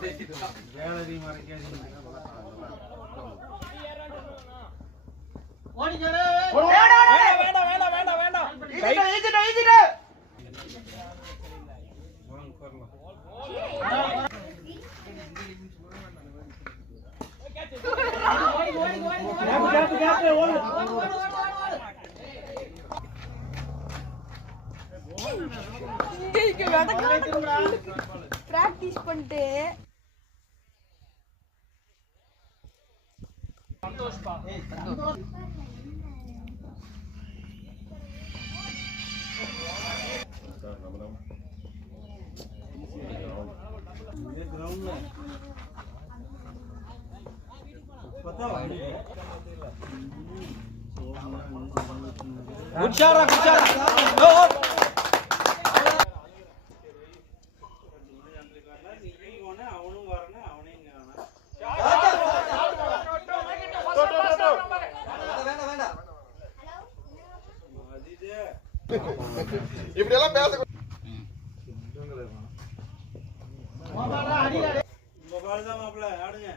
வேலை மறைக்காதீங்க. ஓடிக்கடே. வேண்டாம் வேண்டாம் வேண்டாம் வேண்டாம். ஈஜிடா. வாங்க வரலாம். பிராக்டிஸ் பண்ணிட்டு சந்தோஷ்பா. கிரவுண்ட்ல குச்சாரா அவனும் வரணும் அவனையும் இப்படி எல்லாம் பேச மாப்பிள்ள ஆடுங்க.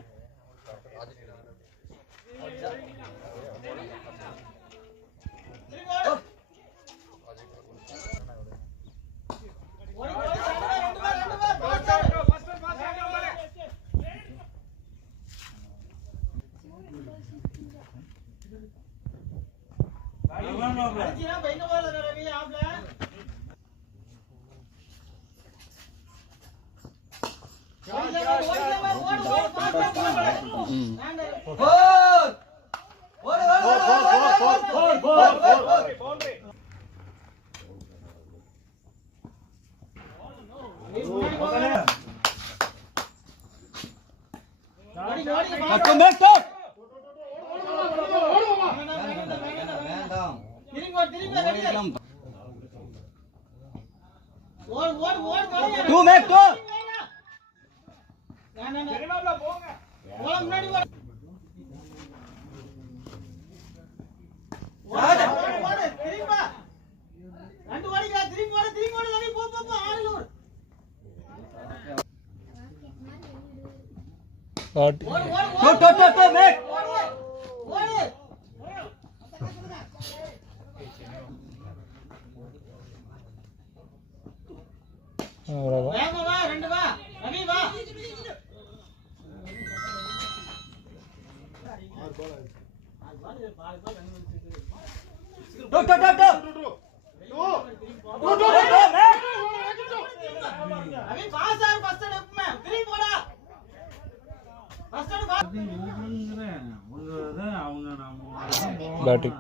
பேட்டிங்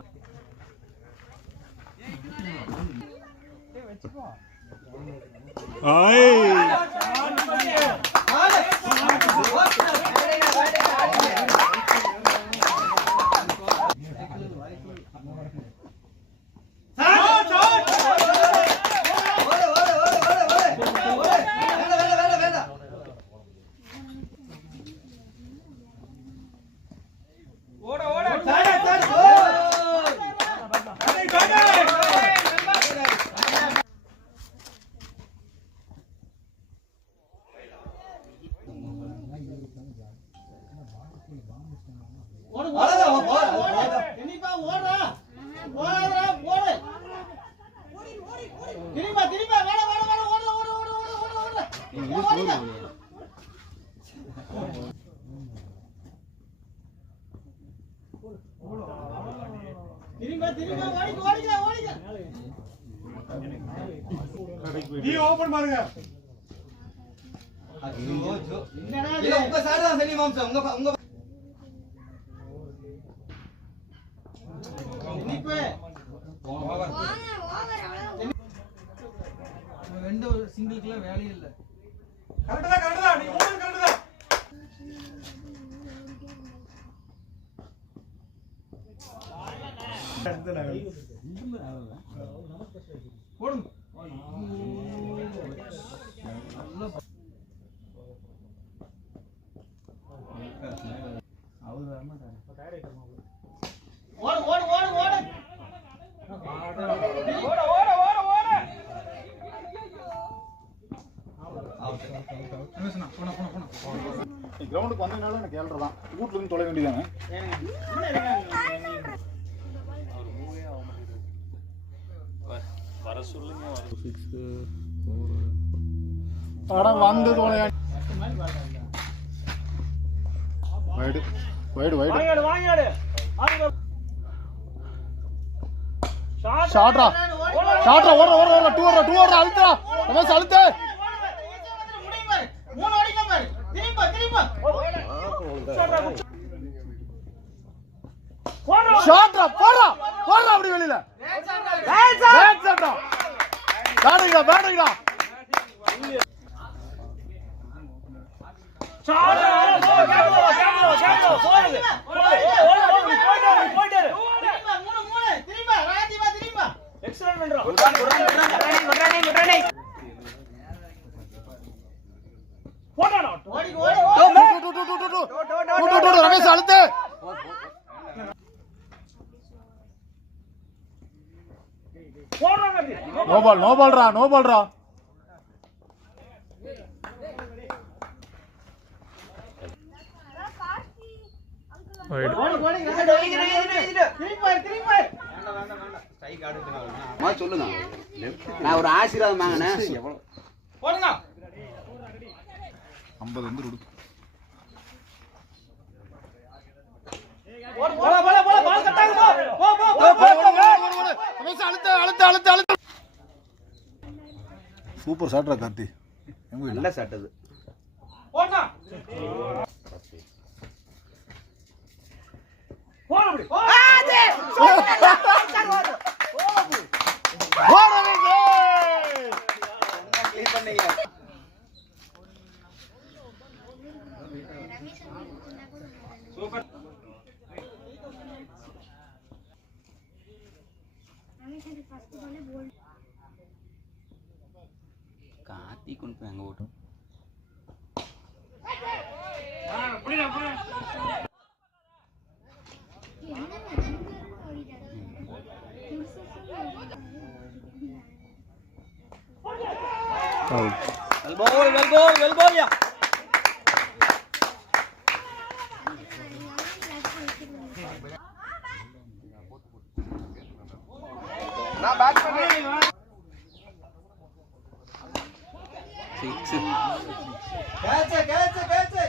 ஓபன் பாருங்க. இல்ல உங்க சைடு தான் செல்லி மாம்சம் உங்க ரெண்டு சிங்கிள்க்குள்ள வேலையே இல்ல. கரெக்ட்டா நீ ஓபன் கரெக்ட்டா. போடுங்க. கிரவுண்டுக்கு வந்ததுனால எனக்கு 7:30 தான். வீட்டுல இருந்து தொலை வேண்டியதானே. வர சொல்லுங்க. 6 4 அட வந்து தொலையா. வைடு. வாங்கிடு. ஷாட்ரா ஓடுற 2 ஓடுற அழுத்தா. ரமேஷ் அழுத்து. மூணு அடிக்க பாரு. திரும்ப. ஷாட்ரா போடா அப்படி வெளியில. பேட் ஷாட்ரா. பேட்டிங்கடா. ரமேஷ் அழுத்து. நோ பால்ரா. சொல்லுங்க. நான் ஒரு ஆசீர்வாதம் வாங்கினேன். 50 வந்து கொடு. அழுத்து. சூப்பர் ஷாட்ரா கார்த்தி. நல்ல ஷாட் அது. காத்தி கொண்டு போய் அங்க ஓட்டும். Well ball, yeah. Na back பண்ணு. 6 catch.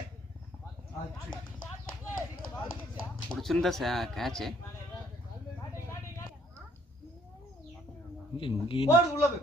புடிச்சிருந்தா catch. இங்க போடு உள்ள போய்.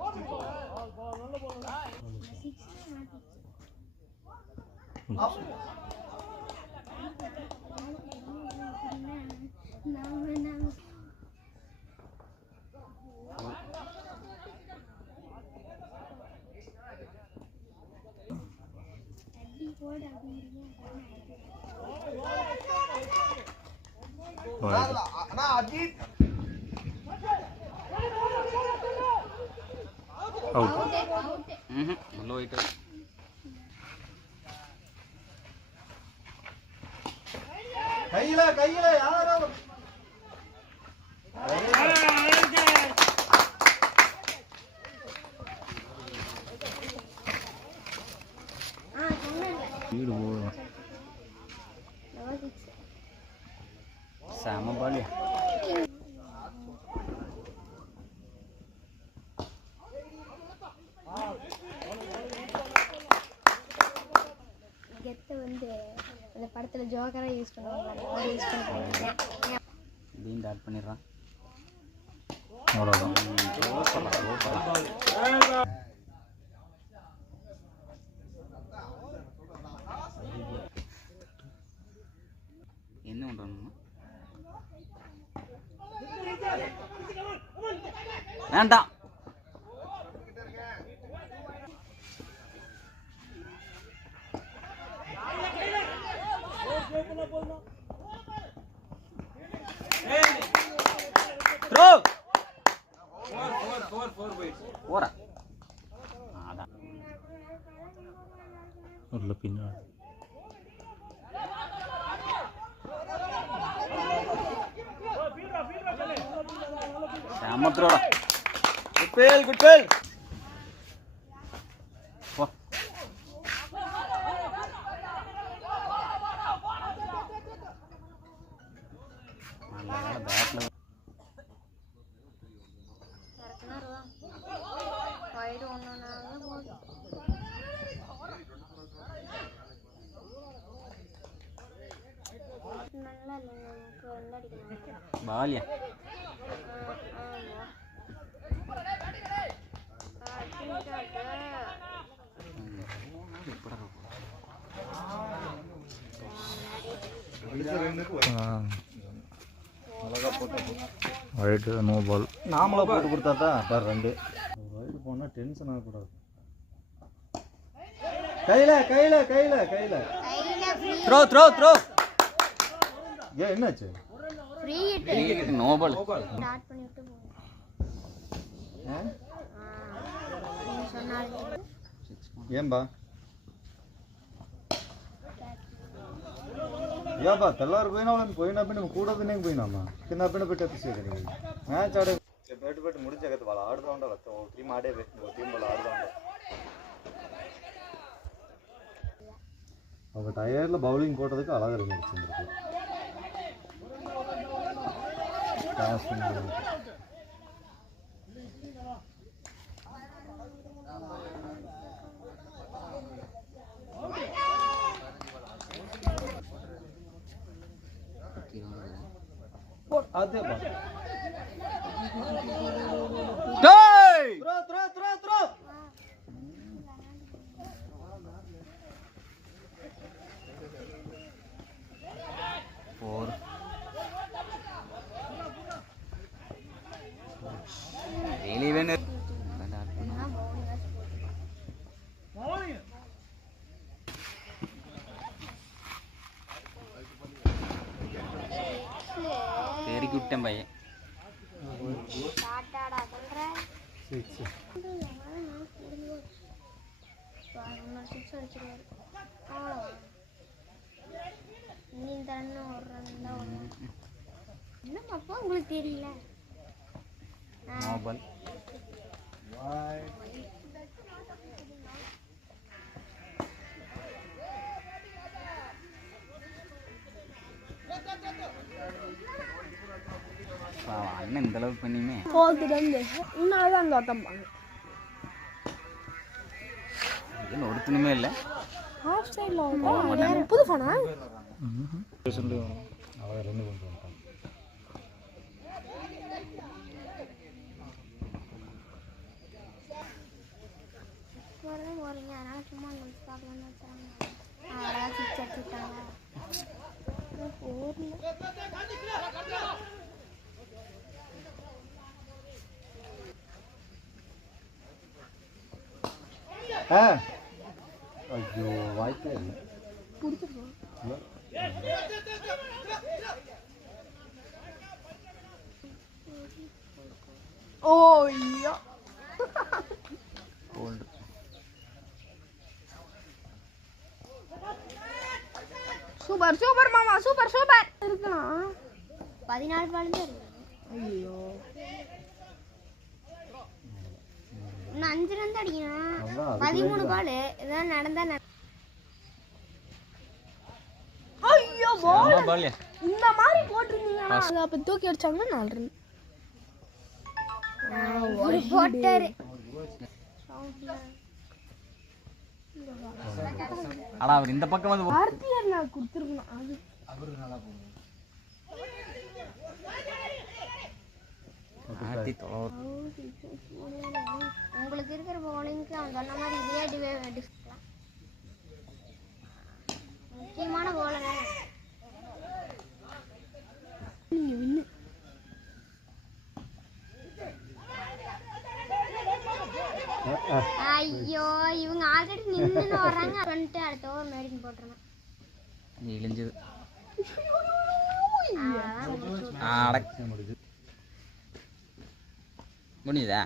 நான் அஜித் அவுட். நல்ல வைட். கையில யாரோ வீடு போறோம். சாம பாலி. கெத்த வந்து அந்த படத்துல ஜோக்கரா யூஸ் பண்ணுவாங்க. அதை யூஸ் பண்ணிருக்கேன். இதையும் ஆட் பண்ணிடுறான். அவ்வளோதான். என்ன பண்றானுங்க? வேண்டாம். த்ரோ 4 அதான் உள்ள பின்னாடி சாமத்ரோடா. குட் பேல். நல்லா இல்லைங்க பாலியா ஒயிட் நோ பால். நாமளா போட்டு கொடுத்தா தான் பாரு 2 ஒயிட் போனா டென்ஷன் ஆகக்கூடாது. கையில கையில கையில கையில த்ரோ த்ரோ த்ரோ ஏன் என்னாச்சு? Free hit no ball start பண்ணிட்டு போங்க. நீங்க சொன்னாலே ஏன்பா ఏబా తెల్లారు పోయినా వాళ్ళని పోయినా పని కూడా తినేకి పోయినామా కింద పైన పెట్టేసేది మ్యాచ్ ఆడే పెట్టి ముడిచే కదా వాళ్ళు ఆడుతూ ఉండాలి ఒక టీం ఆడే ఒక టీం వాళ్ళు ఆడుతూ ఉండాలి ఒక టైర్లో బౌలింగ్ కొట్టదుకు అలాగే వచ్చింది అదే బా throw throw throw throw 4 really when very good time bhai டாடாடா சொல்ற 6 பாருங்க 6 அடிச்சிருவாரு அவ்வளவுதான் நீ தண்ணி ஒரு ரன் தான் என்ன பாப்பா உங்களுக்கு தெரியல no ball அண்ணன் இந்த அளவுக்கு பண்ணியுமே இன்னும் தோத்தம்பாங்க இதுன்னு ஒருத்தனுமே இல்லை ஹாஃப் சைடில் புது ஃபோனா அவன் 2 கொண்டு வந்துட்டான் போறீங்க அதனால சும்மா உங்களுக்கு பார்க்கலாம்னு வச்சாங்க அவ்வளோ சிக்ஸ் அடிச்சுட்டாங்க ஐயோ வாய்ப்பே இல்லை பிடிச்சிருக்கோம் ஓ ஐயோ கோல்டு சூப்பர் சூப்பர் மாமா சூப்பர் சூப்பர் இருக்கலாம் 14 பால் தான் இருக்கு ஐயோ இன்னும் 5 ரன் தான் அடிக்கணும் 13 பால் இதான் நடந்தா ஐயோ பால் இந்த மாதிரி போட்டுருந்தீங்கன்னா அப்ப தூக்கி அடிச்சாங்கன்னா 4 ரன் ஒரு போட்டாரு ஆனா அவர் இந்த பக்கம் வந்து ஆர்த்தியார் நான் கொடுத்துருக்கணும் அது உங்களுக்கு இருக்கிற பவுலிங்க்கு அவன் சொன்ன மாதிரி இதே அடிக்கலாம் முக்கியமான பவுலர் ஐயோ இவங்க ஆல்ரெடி நின்று வர்றாங்க வந்துட்டு அடுத்த ஓவர் மேடிங் போட்டுருவேன் இழிஞ்சது முடியுதா